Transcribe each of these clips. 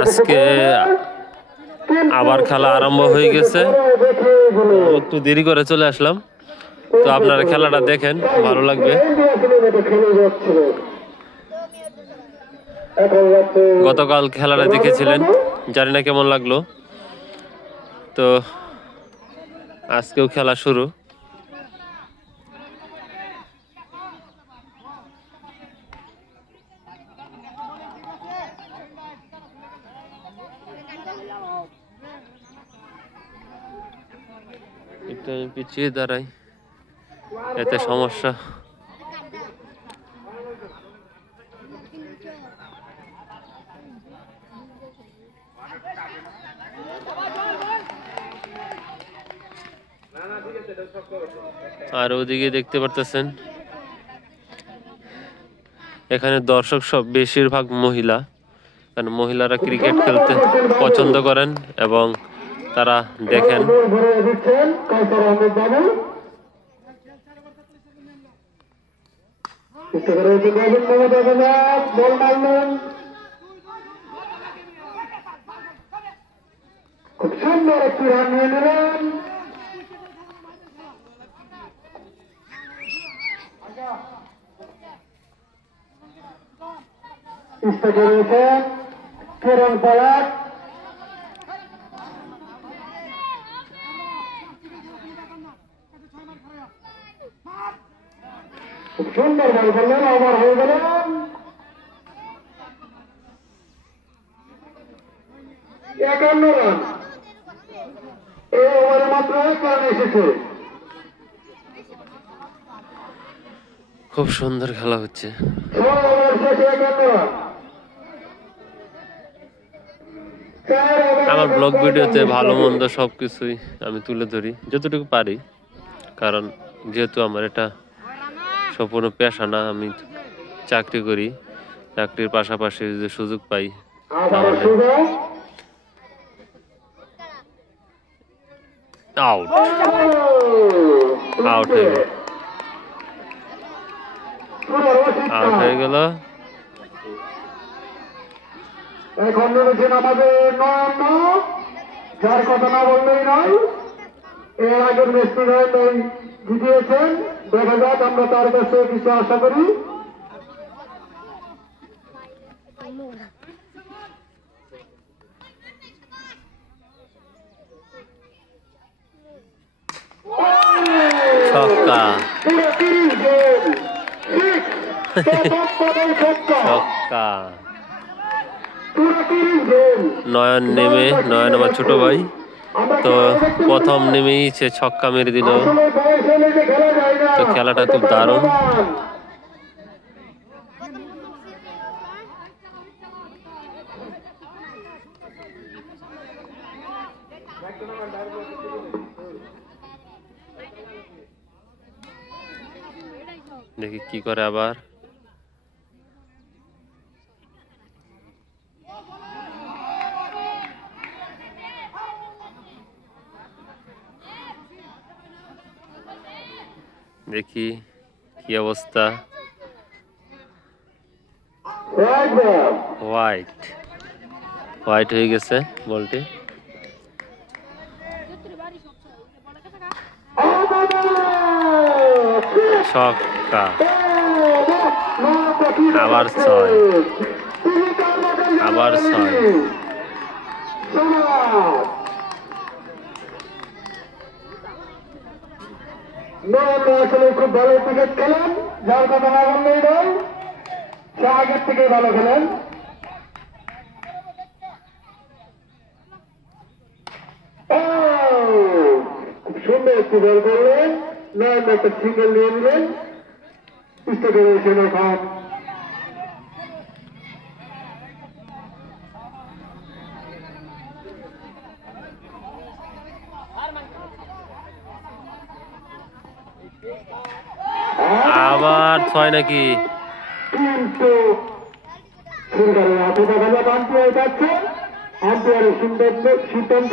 আজকে আবার খেলা আরম্ভ হয়ে গেছে, একটু দেরি করে চলে আসলাম। তো আপনারা খেলাটা দেখেন, ভালো লাগবে। গতকাল খেলাটা দেখেছিলেন, জানি না কেমন লাগলো। তো আজকেও খেলা শুরু। একটু আমি পিছিয়ে দাঁড়াই, এতে সমস্যা। আর ওদিকে দেখতে পারতেছেন, এখানে দর্শক সব বেশিরভাগ মহিলা, কারণ মহিলারা ক্রিকেট খেলতে পছন্দ করেন এবং তারা দেখেন। খুব সুন্দর একটি রান নিয়ে নিলেন। চেষ্টা করেছেন কিরণ পলাশ, খুব সুন্দর বল করলেন, ওভার হয়ে গেলেন। একান্ন রান, এই ওভারে মাত্র এক রান এসেছে। খুব সুন্দর খেলা হচ্ছে। আমার ব্লগ ভিডিওতে ভালো মন্দ সবকিছুই আমি তুলে ধরি যতটুকু পারি, কারণ যেহেতু আমার এটা সম্পূর্ণ পেশা না, আমি চাকরি করি। চাকরির পাশাপাশি যদি সুযোগ পাই তাহলে আউট আউট হয়ে গেল, আউট হয়ে গেল। এখন রয়েছেন আমাদের নয়ন, যার কথা না বললেই নয়। এর আগের ম্যাচটি জিতিয়েছেন, দেখা যাক আমরা তার কাছে কিছু আশা করি। ছক্কা, ছক্কা। নয়ন নেমে, নয়ন আমার ছোট ভাই, তো প্রথম নেমেই সে ছক্কা মেরে দিল। তো খেলাটা খুব দারুণ। দেখি কি করে আবার। দেখি কি অবস্থা। হোয়াইট, হোয়াইট হয়ে গেছে বলটি। ছক্কা, আবার ছয়, আবার ছয়। আসলে খুব ভালো ক্রিকেট খেলেন, যার কথা না বললেই নয়, সে আগের থেকে ভালো খেলেন। খুব সুন্দর একটি বল করলেন, নয় একটা সিঙ্গেল নিয়ে নিলেন। চেষ্টা করেছেন এখন আবার ছয় নাকি? কিন্তু সিঙ্গারের হাতে দেখা যাক আম্পায়ার যাচ্ছে, আম্পায়ারের সিদ্ধান্ত।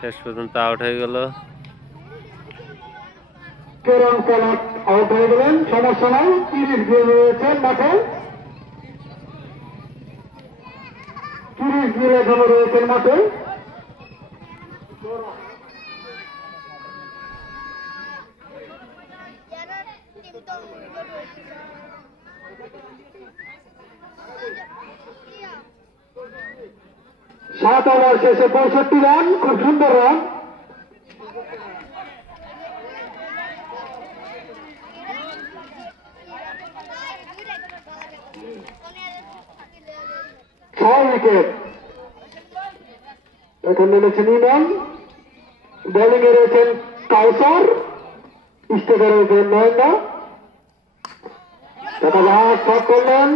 শেষ পর্যন্ত আউট হয়ে গেল। কেরণ পলাট আউট হয়ে গেলেন, সমস্যা নাই। 30 গিয়ে রয়েছেন মাঠে, 30 গিয়ে এখনো রয়েছেন মাঠে। সাত ওভার শেষে 65 রান, খুব সুন্দর রান। ছয় উইকেট। এখন নেমেছেন ইমন, বোলিং এ রয়েছেন কাউসার, স্টেটে রয়েছেন নয়না। দেখা যাক শট করলেন,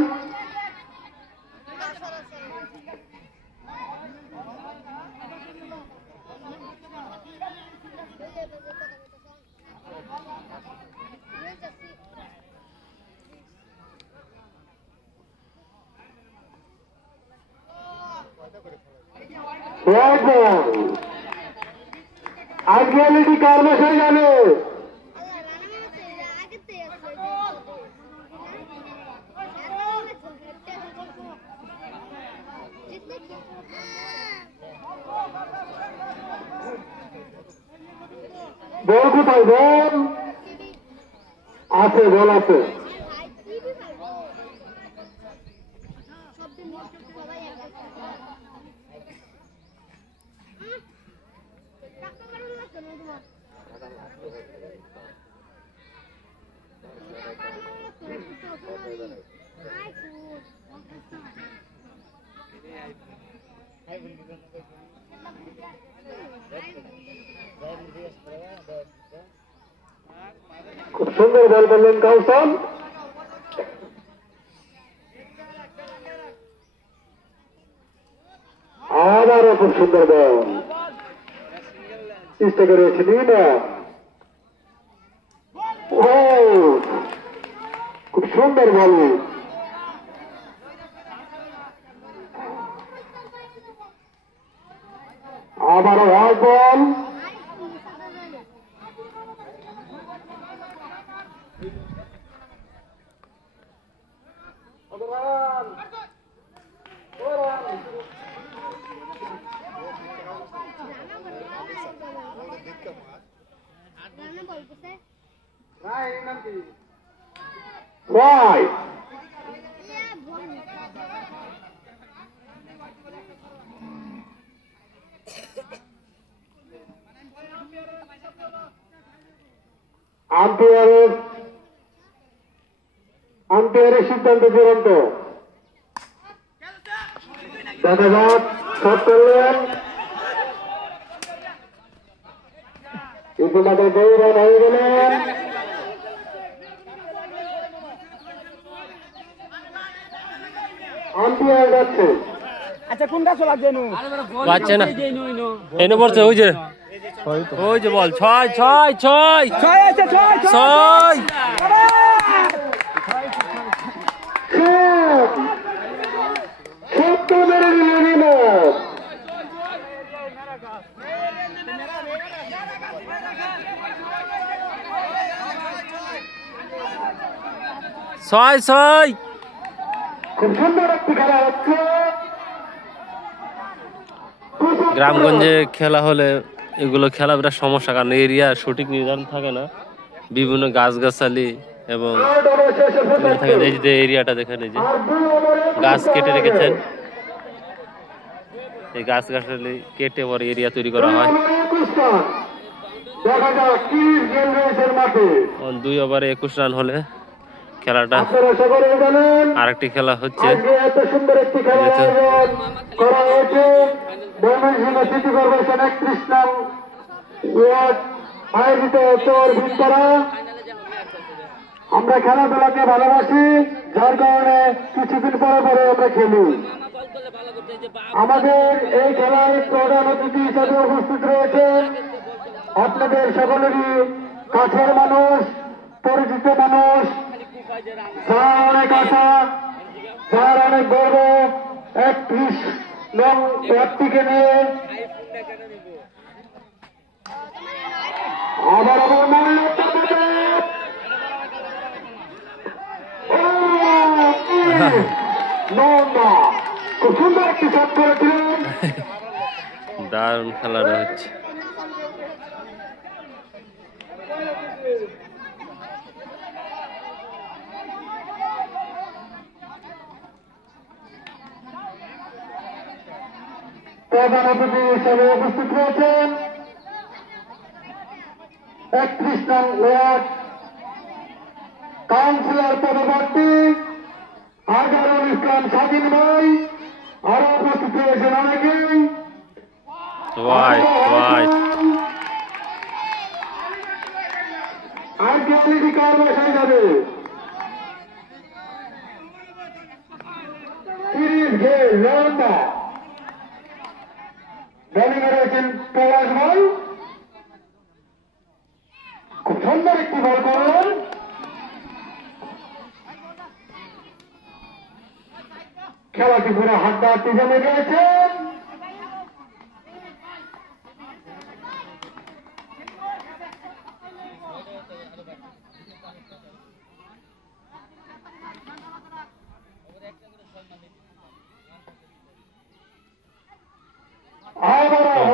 আজকে এলইডি কার বসে যাবে? বল কোথায়? বল আছে, বল আছে। খুব সুন্দর বল করলেন কাউসার। আবারও খুব সুন্দর বল, চেষ্টা করেছেন খুব সুন্দর বল। আবারও হয় বল, আম্পায়ারের সিদ্ধান্ত চূড়ান্ত। দেখা যাক শট করলেন, কিন্তু তাদের 2 রান হয়ে গেলেন। আম্পায়ার যাচ্ছে। আচ্ছা কোনটা চলা যেনু পাচ্ছে না, এনে পড়ছে। ওই যে বল 6 6 6 ছয় আছে, ছয় ছয় 6 6। খুব সুন্দর একটি খেলা হচ্ছে। গ্রামগঞ্জে খেলা হলে এগুলো খেলা বিরাট সমস্যা, কারণ এরিয়া সঠিক নির্ধারণ থাকে না, বিভিন্ন গাছগাছালি এবং থাকে। এই যে এরিয়াটা দেখেন, এই যে গাছ কেটে রেখেছেন, এই গাছ গাছালি কেটে পরে এরিয়া তৈরি করা হয়। 2 ওভারে 21 রান হলে খেলাটা আরেকটি খেলা হচ্ছে। আমরা খেলাধুলাকে ভালোবাসি, যার কারণে কিছুদিন পরে পরে আমরা খেলি। আমাদের এই খেলায় প্রধান অতিথি হিসাবে উপস্থিত রয়েছেন আপনাদের সকলেরই কাছের মানুষ, পরিচিত মানুষ, যার অনেক আশা, যার অনেক গর্ব, 31 নং প্রার্থীকে নিয়ে আবার আমার মনে একটি শট করেছিলেন। দারুণ খেলাটা হচ্ছে। প্রধান অতিথি হিসেবে উপস্থিত রয়েছেন 31 নং ওয়ার্ড কাউন্সিলর পদপ্রার্থী আজহারুল ইসলাম স্বাধীন ভাই। আরো উপস্থিত রয়েছেন অনেকেই। হোয়াইট হোয়াইট আর কি কার বসায় যাবে 30 গেল লম্বা বোলিং রয়েছেন পলাশ ভাই। খুব সুন্দর একটি বল করলেন। খেলাটি পুরো হাড্ডাহাড্ডি জমে গিয়েছেন।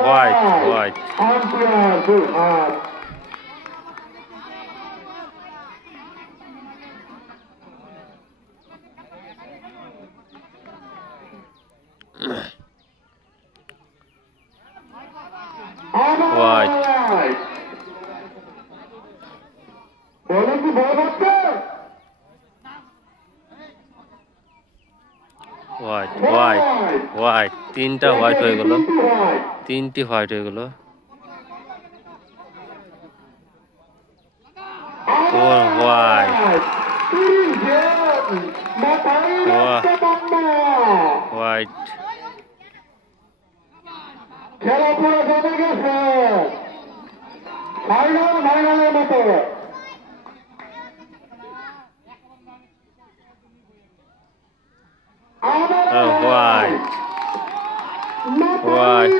হোয়াইট হোয়াইট আম্পায়ার দুই হাত। হোয়াইট বলেন কি বল করতে হোয়াইট হোয়াইট হোয়াইট তিনটা হোয়াইট হয়ে গেল, তিনটি হোয়াইট হয়ে গেল। হোয়াইট হোয়াইট খেলা পুরো জমে গেছে ফাইনালের মতো। হোয়াইট হোয়াইট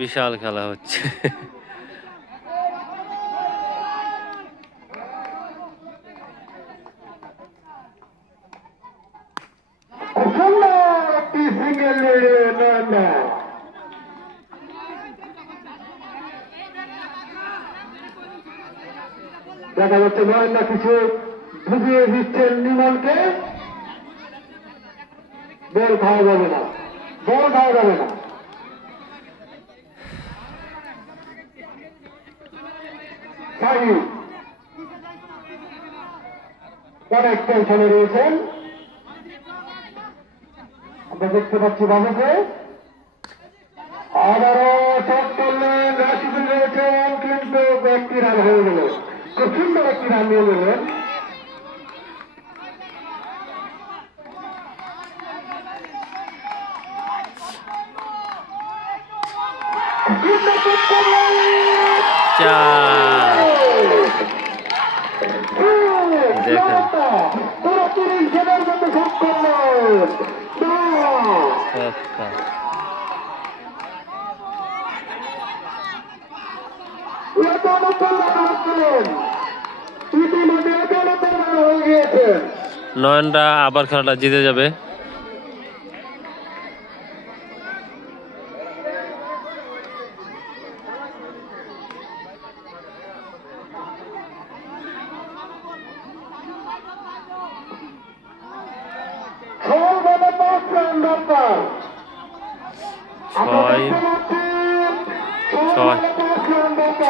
বিশাল খেলা হচ্ছে। একটি সিঙ্গেল দেখা যাচ্ছে নয়না কিছু বুঝিয়ে দিচ্ছেন নিমলকে। বল খাওয়া যাবে না, বল খাওয়া যাবে না। অনেক টেনশনে রয়েছেন। আমরা দেখতে পাচ্ছি বাবুকে আবারও শট করলেন। রাশিদুল রয়েছেন কিন্তু একটি রান হয়ে গেল। খুব সুন্দর একটি রান নিয়ে গেলেন। দেখেন পুরো 30 জনের মধ্যে শট করলেন। ইতিমধ্যে 91 রান হয়ে গিয়েছে। নয়নরা আবার খেলাটা জিতে যাবে।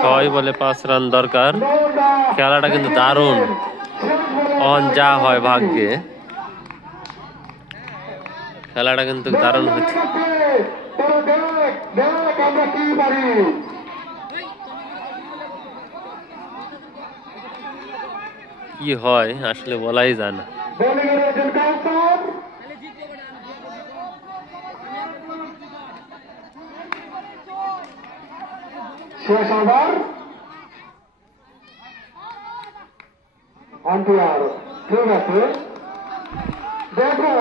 ছয় বলে 5 রান দরকার। খেলাটা কিন্তু দারুণ, অন যা হয় ভাগ্যে। খেলাটা কিন্তু দারুণ হচ্ছে। কি হয় আসলে বলাই যায় না। শেষ ওভার আম্পায়ার ঠিক আছে। দেখুন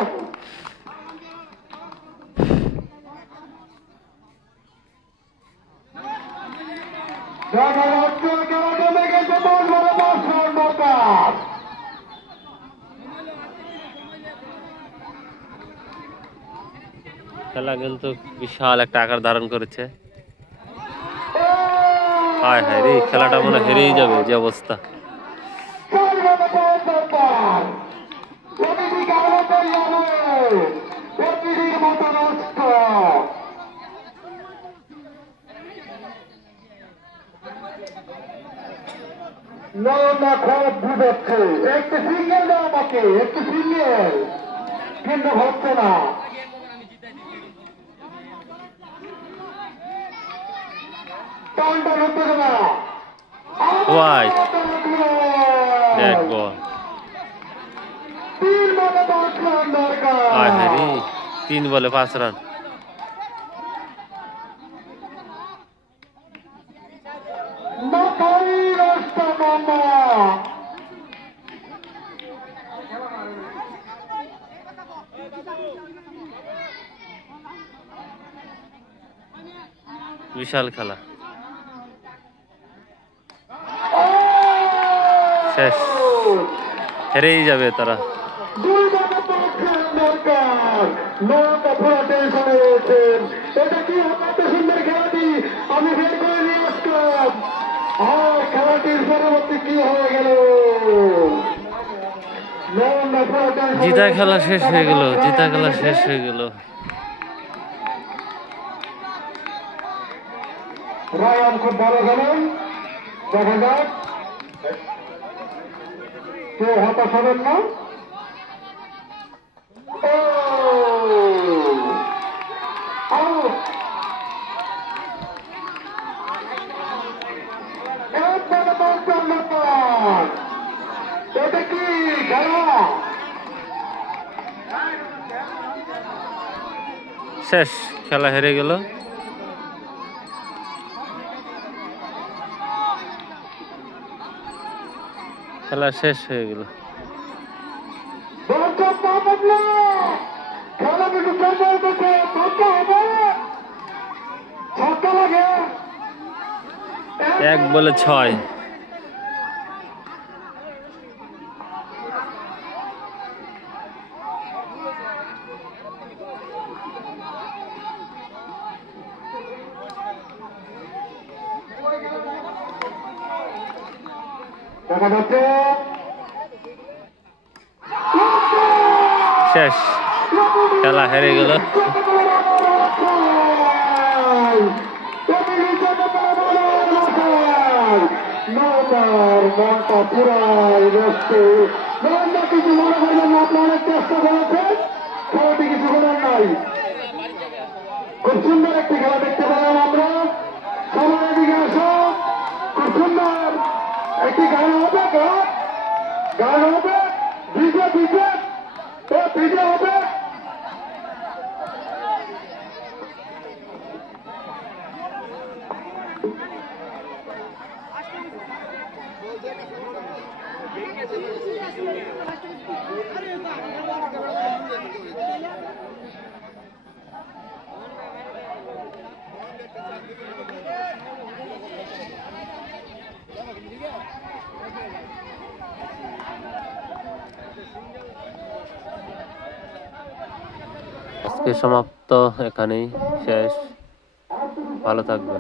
দেখা যাচ্ছে কেন জমে গেছে। 10 বলে 10 রান দরকার। খেলা কিন্তু বিশাল একটা আকার ধারণ করেছে। হায় হায় রে, খেলাটা মনে হয় হেরেই যাবে যে অবস্থা। না খারাপ বুঝাচ্ছে, একটু সিঙ্গেল দাও আমাকে, একটু সিঙ্গেল, কিন্তু হচ্ছে না। টানটা হচ্ছে না। Wide. Dead ball. তিন বলে 5 রান দরকার। হায় হায় রে, 3 বলে 5 রান। মাথায় রাস্তা মামা। বিশাল খেলা শেষ, হেরেই যাবে তারা। দুই বলে 5 রান দরকার। নৌকা পুরো টেনশনে রয়েছেন। এটা কি এত সুন্দর খেলাটি আমি বের করে নিয়ে আসলাম। আর খেলাটির পরবর্তী কি হয়ে গেল? নৌকা পুরো টেনশনে জিতা খেলা শেষ হয়ে গেল, জিতা খেলা শেষ হয়ে গেল। রায়ান খুব ভালো খেলেন, দেখা যাক কেউ হতাশ হবেন না। এটা কি খেলা? শেষ, খেলা হেরে গেল। খেলা শেষ হয়ে গেল। খেলা কিন্তু ছক্কা লাগে। 1 বলে 6। দেখা যাচ্ছে শেষ, খেলা হেরে গেল। মনটা পুরাই বসছে। কিছু মনে করবেন না, আপনি অনেক চেষ্টা করেছেন, খেলাটি কিছু করার নাই। খুব সুন্দর একটি খেলা দেখতে পেলাম আমরা। সবাই এদিকে আসো, খুব সুন্দর একটি গান হবে, গান হবে, ভিজে ভিজে ভিজে হবে। আজকে সমাপ্ত, এখানেই শেষ। ভালো থাকবেন।